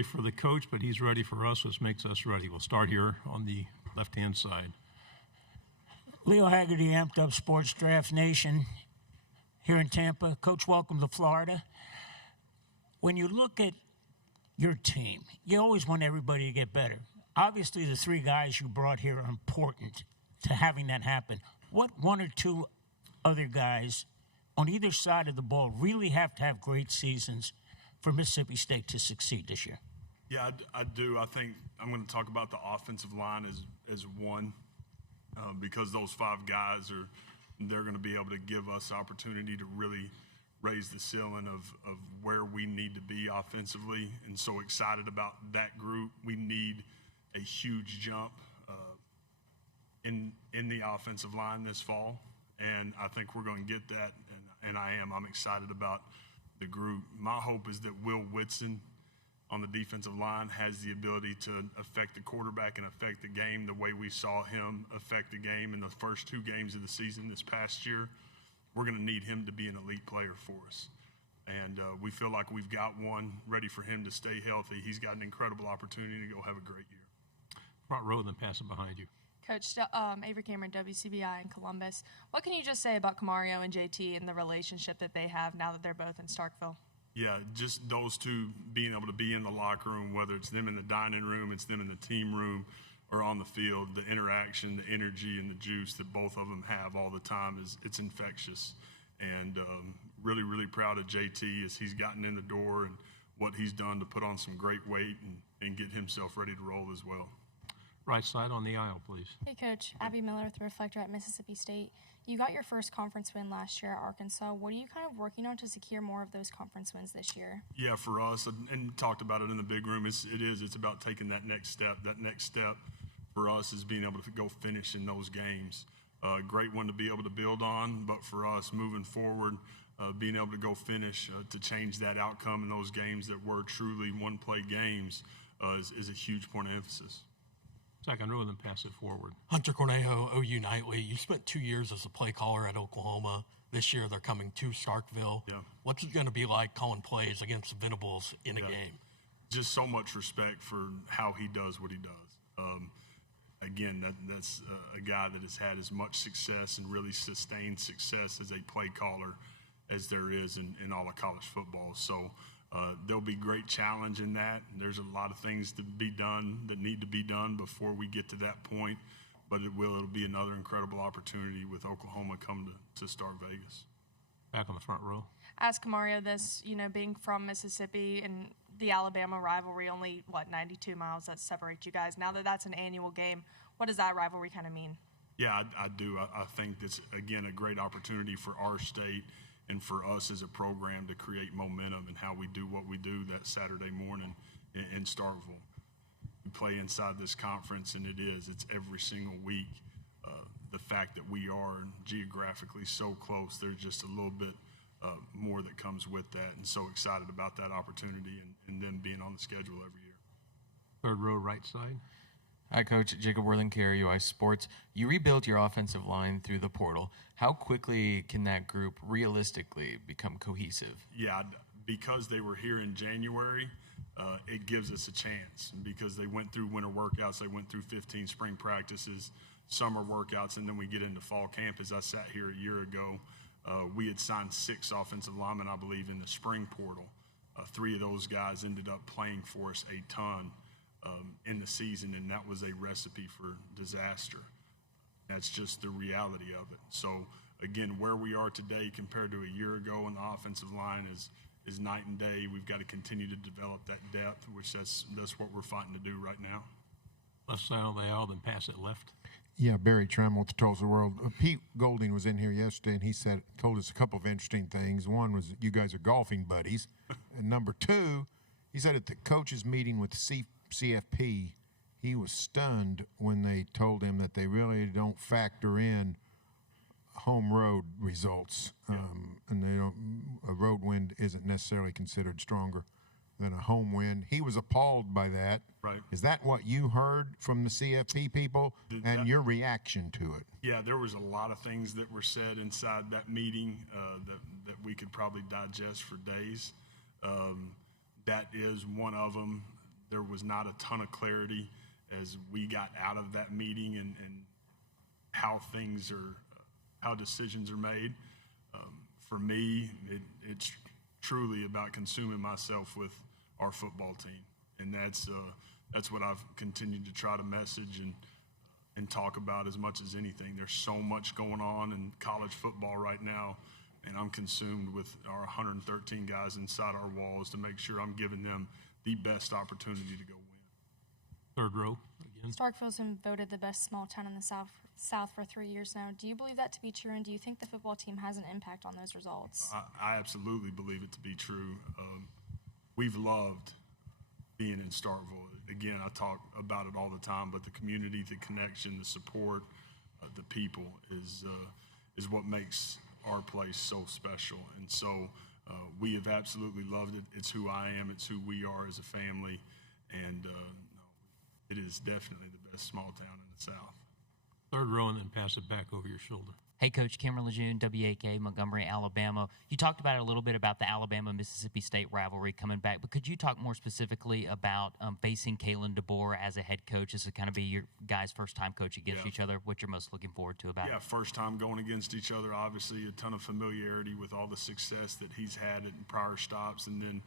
For the coach, but he's ready for us, which makes us ready. We'll start here on the left-hand side. Leo Haggerty, Amped Up Sports Draft Nation here in Tampa. Coach, welcome to Florida. When you look at your team, you always want everybody to get better. Obviously, the three guys you brought here are important to having that happen. What one or two other guys on either side of the ball really have to have great seasons for Mississippi State to succeed this year? Yeah, I do. I think I'm going to talk about the offensive line as one because those five guys they're going to be able to give us opportunity to really raise the ceiling of where we need to be offensively, and so excited about that group. We need a huge jump in the offensive line this fall, and I think we're going to get that, and I'm excited about the group. My hope is that Will Whitson on the defensive line has the ability to affect the quarterback and affect the game the way we saw him affect the game in the first two games of the season this past year. We're going to need him to be an elite player for us. And we feel like we've got one ready for him to stay healthy. He's got an incredible opportunity to go have a great year. Front row, then pass it behind you. Coach, Avery Cameron, WCBI in Columbus. What can you just say about Camario and JT and the relationship that they have now that they're both in Starkville? Yeah, just those two being able to be in the locker room, whether it's them in the dining room, it's them in the team room, or on the field, the interaction, the energy, and the juice that both of them have all the time it's infectious. And really, really proud of JT as he's gotten in the door and what he's done to put on some great weight and get himself ready to roll as well. Right side on the aisle, please. Hey, Coach. Abby Miller with the Reflector at Mississippi State. You got your first conference win last year at Arkansas. What are you kind of working on to secure more of those conference wins this year? Yeah, for us, and talked about it in the big room, it's about taking that next step. That next step for us is being able to go finish in those games. Great one to be able to build on, but for us moving forward, being able to go finish to change that outcome in those games that were truly one-play games is a huge point of emphasis. Second row, then pass it forward. Hunter Cornejo, OU Nightly. You spent 2 years as a play caller at Oklahoma. This year they're coming to Starkville. Yeah. What's it going to be like calling plays against Venables in a game? Just so much respect for how he does what he does. Again, that's a guy that has had as much success and really sustained success as a play caller as there is in all of college football. So there'll be great challenge in that. There's a lot of things to be done that need to be done before we get to that point, but it'll be another incredible opportunity with Oklahoma coming to start Vegas. Back on the front row. Ask Camario this, being from Mississippi and the Alabama rivalry, only, 92 miles that separates you guys. Now that that's an annual game, what does that rivalry kind of mean? Yeah, I do. I think that's, again, a great opportunity for our state and for us as a program to create momentum in how we do what we do that Saturday morning in Starkville. We play inside this conference, and it's every single week. The fact that we are geographically so close, there's just a little bit more that comes with that, and so excited about that opportunity and them being on the schedule every year. Third row, right side. Hi, Coach. Jacob Worthing, KRUI Sports. You rebuilt your offensive line through the portal. How quickly can that group realistically become cohesive? Yeah, because they were here in January, it gives us a chance. Because they went through winter workouts, they went through 15 spring practices, summer workouts, and then we get into fall camp. As I sat here a year ago, we had signed 6 offensive linemen, I believe, in the spring portal. 3 of those guys ended up playing for us a ton in the season, and that was a recipe for disaster. That's just the reality of it. So, again, where we are today compared to a year ago on the offensive line is night and day. We've got to continue to develop that depth, which that's what we're fighting to do right now. Left side of the aisle, then pass it left. Yeah, Barry Trammell with the Tulsa World. Pete Golding was in here yesterday, and he told us a couple of interesting things. One was that you guys are golfing buddies. And number 2, he said at the coaches' meeting with CFP, he was stunned when they told him that they really don't factor in home road results, and a road wind isn't necessarily considered stronger than a home win. He was appalled by that. Right. Is that what you heard from the CFP people and your reaction to it? Yeah, there was a lot of things that were said inside that meeting that we could probably digest for days. That is one of them. there was not a ton of clarity as we got out of that meeting and how how decisions are made. For me, it's truly about consuming myself with our football team, and that's what I've continued to try to message and talk about as much as anything. There's so much going on in college football right now, and I'm consumed with our 113 guys inside our walls to make sure I'm giving them the best opportunity to go win. Third row again. Starkville's been voted the best small town in the South for 3 years now. Do you believe that to be true, and do you think the football team has an impact on those results? I absolutely believe it to be true. We've loved being in Starkville. Again, I talk about it all the time, but the community, the connection, the support, the people is what makes our place so special. And so we have absolutely loved it. It's who I am. It's who we are as a family. And it is definitely the best small town in the South. Third row, and then pass it back over your shoulder. Hey, Coach, Cameron Lejeune, WAK, Montgomery, Alabama. You talked about it a little bit about the Alabama-Mississippi State rivalry coming back, but could you talk more specifically about facing Kalen DeBoer as a head coach? This is kind of be your guys' first time coach against each other. What you're most looking forward to about it? Yeah, first time going against each other. Obviously, a ton of familiarity with all the success that he's had in prior stops, and then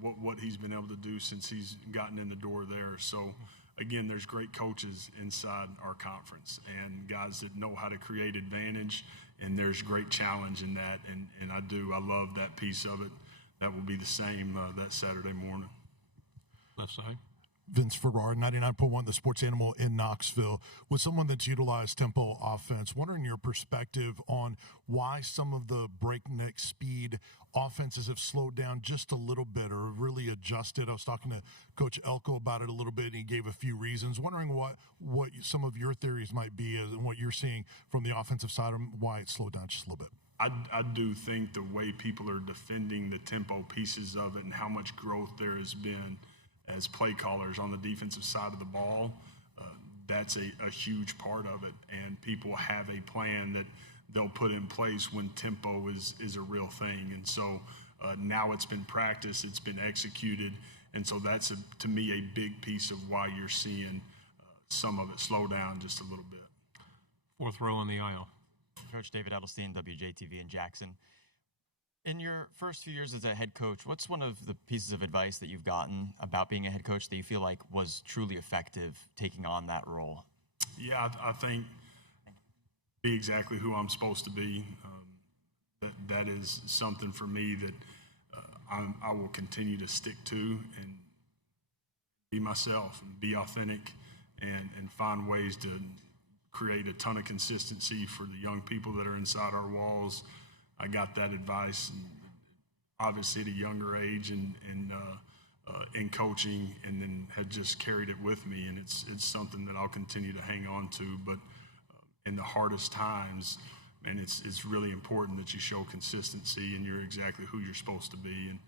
what he's been able to do since he's gotten in the door there. So, again, there's great coaches inside our conference and guys that know how to create advantage, and there's great challenge in that, and I love that piece of it. That will be the same that Saturday morning. Left side. Vince Farrar, 99.1 The Sports Animal in Knoxville. With someone that's utilized tempo offense, wondering your perspective on why some of the breakneck speed offenses have slowed down just a little bit or really adjusted. I was talking to Coach Elko about it a little bit, and he gave a few reasons. Wondering what some of your theories might be and what you're seeing from the offensive side and why it slowed down just a little bit. I do think the way people are defending the tempo pieces of it and how much growth there has been as play callers on the defensive side of the ball, that's a huge part of it. And people have a plan that they'll put in place when tempo is a real thing. And so now it's been practiced, it's been executed. And so that's, to me, a big piece of why you're seeing some of it slow down just a little bit. Fourth row on the aisle. Coach David Edelstein, WJTV in Jackson. In your first few years as a head coach, what's one of the pieces of advice that you've gotten about being a head coach that you feel like was truly effective taking on that role? Yeah, I think be exactly who I'm supposed to be. That is something for me that I will continue to stick to and be myself and be authentic and find ways to create a ton of consistency for the young people that are inside our walls. I got that advice, obviously at a younger age, and in coaching, and then had just carried it with me. And it's something that I'll continue to hang on to. But in the hardest times, and it's really important that you show consistency and you're exactly who you're supposed to be. And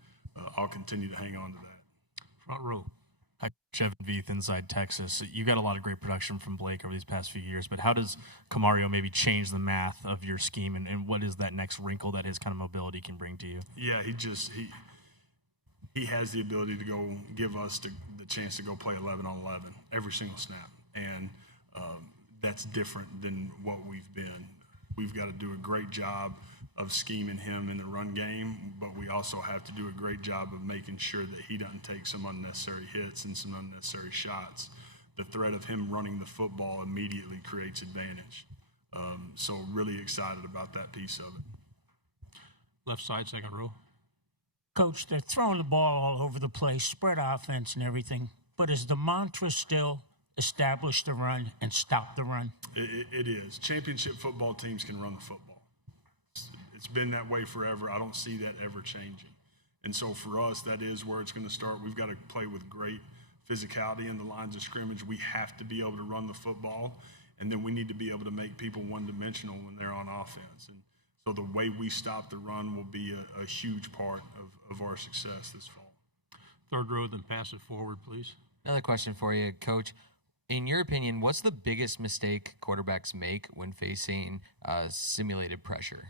I'll continue to hang on to that. Front row. Hi, Jeff Veith, Inside Texas. You got a lot of great production from Blake over these past few years, but how does Camario maybe change the math of your scheme, and what is that next wrinkle that his kind of mobility can bring to you? Yeah, he has the ability to go give us the chance to go play 11 on 11 every single snap, and that's different than what we've been. We've got to do a great job of scheming him in the run game, but we also have to do a great job of making sure that he doesn't take some unnecessary hits and some unnecessary shots. The threat of him running the football immediately creates advantage. So really excited about that piece of it. Left side, second row. Coach, they're throwing the ball all over the place, spread offense and everything, but is the mantra still establish the run and stop the run? It is. Championship football teams can run the football. It's been that way forever. I don't see that ever changing. And so for us, that is where it's going to start. We've got to play with great physicality in the lines of scrimmage. We have to be able to run the football, and then we need to be able to make people one-dimensional when they're on offense. And so the way we stop the run will be a huge part of our success this fall. Third row, then pass it forward, please. Another question for you, Coach. In your opinion, what's the biggest mistake quarterbacks make when facing simulated pressure?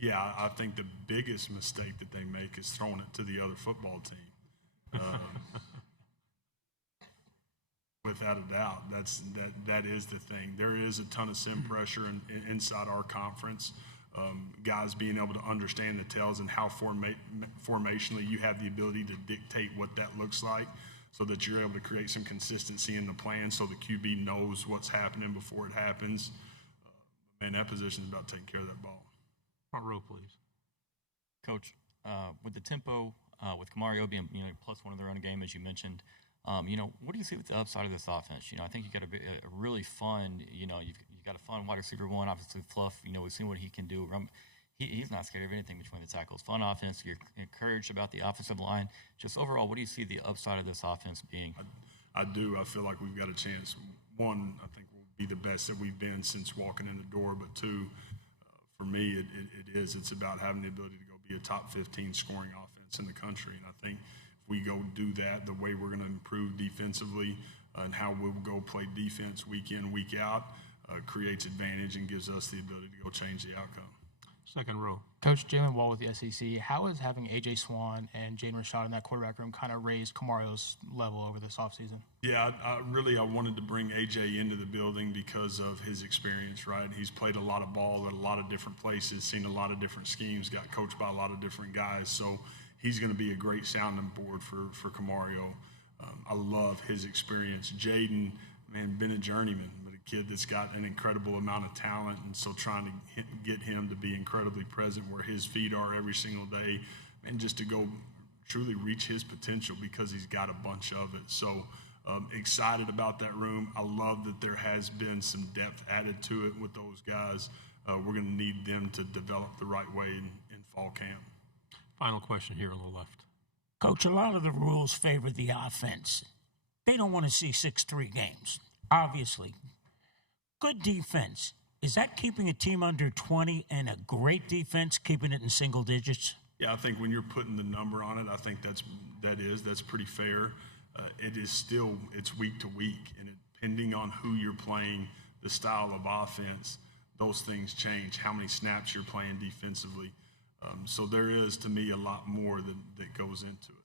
Yeah, I think the biggest mistake that they make is throwing it to the other football team. without a doubt. That is the thing. There is a ton of sim pressure inside our conference. Guys being able to understand the tells and how formationally you have the ability to dictate what that looks like, so that you're able to create some consistency in the plan, so the QB knows what's happening before it happens. Man, that position is about taking care of that ball. Front row, please. Coach, with the tempo, with Camario being +1 in the run game, as you mentioned, what do you see with the upside of this offense? I think you got a really fun. You've got a fun wide receiver one, obviously Fluff. We've seen what he can do. He's not scared of anything between the tackles. Fun offense. You're encouraged about the offensive line. Just overall, what do you see the upside of this offense being? I do. I feel like we've got a chance. One, I think we'll be the best that we've been since walking in the door. But two, for me, it is. It's about having the ability to go be a top 15 scoring offense in the country. And I think if we go do that, the way we're going to improve defensively and how we'll go play defense week in, week out, creates advantage and gives us the ability to go change the outcome. Second row. Coach, Jalen Wall with the SEC. How has having A.J. Swan and Jaden Rashad in that quarterback room kind of raised Camario's level over this offseason? Yeah, I wanted to bring A.J. into the building because of his experience, right? He's played a lot of ball at a lot of different places, seen a lot of different schemes, got coached by a lot of different guys. So he's going to be a great sounding board for Camario. I love his experience. Jaden, man, been a journeyman, but a kid that's got an incredible amount of talent, and so trying to get him to be incredibly present where his feet are every single day, and just to go truly reach his potential because he's got a bunch of it. So excited about that room. I love that there has been some depth added to it with those guys. We're going to need them to develop the right way in fall camp. Final question here on the left. Coach, a lot of the rules favor the offense. They don't want to see 6-3 games, obviously. Good defense. Is that keeping a team under 20, and a great defense keeping it in single digits? Yeah, I think when you're putting the number on it, I think that's pretty fair. It's week to week, and depending on who you're playing, the style of offense, those things change, how many snaps you're playing defensively. So there is, to me, a lot more that goes into it.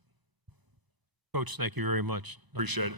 Coach, thank you very much. Appreciate it.